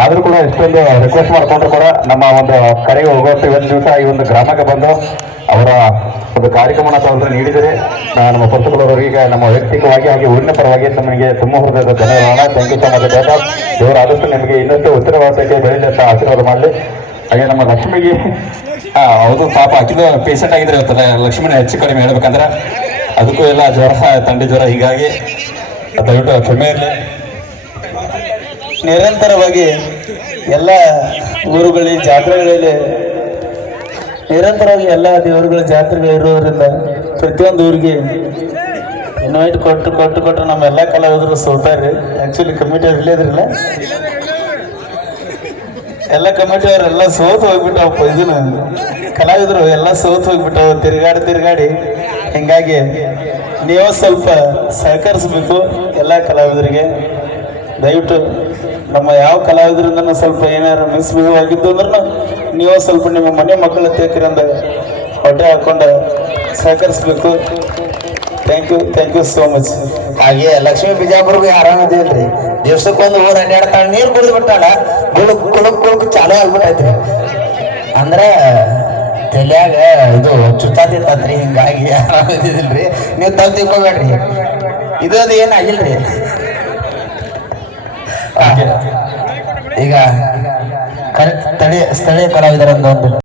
ಆದ್ರೂ ಕೂಡ ಎಷ್ಟೊಂದು ರಿಕ್ವೆಸ್ಟ್ ಮಾಡ್ಕೊಂಡ್ರು ಕೂಡ ನಮ್ಮ ಒಂದು ಕರೆಗೆ ಹೋಗೋಷ್ಟು ಇವತ್ತು ದಿವಸ ಈ ಒಂದು ಗ್ರಾಮಕ್ಕೆ ಬಂದು ಅವರ ಒಂದು ಕಾರ್ಯಕ್ರಮನ ತಾವು ನೀಡಿದರೆ ನಮ್ಮ ಪುಸ್ತಕದವರಿಗೆ ನಮ್ಮ ವೈಯಕ್ತಿಕವಾಗಿ ಹಾಗೆ ಊರಿನ ಪರವಾಗಿ ನಮಗೆ ತುಂಬ ಹೃದಯದ ಧನ್ಯವಾದ ಥ್ಯಾಂಕ್ ಯು ಸೊ ಮಚ್ ಡೇಟಾ ನಿಮಗೆ ಇನ್ನಷ್ಟು ಉತ್ತರವಾದಕ್ಕೆ ಬೆಳೆಯಲಿ ಅಂತ ಆಶೀರ್ವಾದ ಮಾಡಲಿ. ಹಾಗೆ ನಮ್ಮ ಲಕ್ಷ್ಮಿಗೆ ಹೌದು, ಪಾಪ ಆಕಿದು ಪೇಷಂಟ್ ಆಗಿದ್ರೆ ಇರ್ತದೆ ಲಕ್ಷ್ಮೀನ ಹೆಚ್ಚು ಕಡಿಮೆ ಹೇಳ್ಬೇಕಂದ್ರೆ ಅದಕ್ಕೂ ಎಲ್ಲ ಜ್ವರ, ತಂಡಿ ಜ್ವರ ಹೀಗಾಗಿ ದಯವಿಟ್ಟು ಕ್ಷಮೆ ಇರಲಿ. ನಿರಂತರವಾಗಿ ಎಲ್ಲ ಊರುಗಳಲ್ಲಿ, ಜಾತ್ರೆಗಳಲ್ಲಿ, ನಿರಂತರವಾಗಿ ಎಲ್ಲ ದೇವರುಗಳ ಜಾತ್ರೆಗಳು ಇರೋದ್ರಿಂದ ಪ್ರತಿಯೊಂದು ಊರಿಗೆ ಇನ್ವೈಟ್ ಕೊಟ್ಟು ಕೊಟ್ಟು ಕೊಟ್ಟು ನಮ್ಮ ಎಲ್ಲ ಕಲಾವಿದರು ಸೋತಾರೆ ಆ್ಯಕ್ಚುಲಿ ಕಮಿಟಿ ಅವ್ರು ಇಲ್ಲದ್ರಲ್ಲ ಎಲ್ಲ ಕಮಿಟಿ ಅವರೆಲ್ಲ ಸೋತು ಹೋಗ್ಬಿಟ್ಟವಪ್ಪ ಇದನ್ನ. ಕಲಾವಿದರು ಎಲ್ಲ ಸೋತು ಹೋಗ್ಬಿಟ್ಟವ. ತಿರುಗಾಡಿ ತಿರುಗಾಡಿ. ಹಿಂಗಾಗಿ ನೀವು ಸ್ವಲ್ಪ ಸಹಕರಿಸ್ಬೇಕು ಎಲ್ಲ ಕಲಾವಿದರಿಗೆ. ದಯವಿಟ್ಟು ನಮ್ಮ ಯಾವ ಕಲಾವಿದರಿಂದ ಸ್ವಲ್ಪ ಏನಾರು ಮಿಸ್ ಬಿಹೇವ್ ಆಗಿದ್ದು ಅಂದ್ರೂ ನೀವು ಸ್ವಲ್ಪ ನಿಮ್ಮ ಮನೆ ಮಕ್ಕಳ ತೇಕರಿಂದ ಹೊಟ್ಟೆ ಹಾಕೊಂಡು ಸಹಕರಿಸ್ಬೇಕು. Thank you thank you so much ಹಾಗೆ ಲಕ್ಷ್ಮೀ ಬಿಜಾಪುರ್ಗೆ ಆರಾಮದಿಲ್ರಿ ದಿವ್ಸಕ್ಕೊಂದು ಊರ ಅಡ್ಡಾಡ್ತಾಳ ನೀರ್ ಕುಡಿದು ಬಿಟ್ಟಾಳ ಗುಳುಕ್ ಕುಳುಕ್ ಕುಳುಕ್ ಚಾಲು ಆಗ್ಬಿಟ್ಟೈತ್ರಿ. ಅಂದ್ರ ತಲೆಯಾಗ ಇದು ಚುಚ್ಚಾತಿತ್ತಂತ್ರಿ, ಹಿಂಗಾಗಿ ಆರಾಮದಿಲ್ರಿ ನೀವು ತಪ್ಪು ತಿಳ್ಕೊಬೇಡ್ರಿ. ಇದೊಂದು ಏನಾಗಿಲ್ರಿ ಈಗ ಕರೆಕ್ಟ್ ಸ್ಥಳೀಯ ಸ್ಥಳೀಯ ಕಲಾವಿದರೊಂದು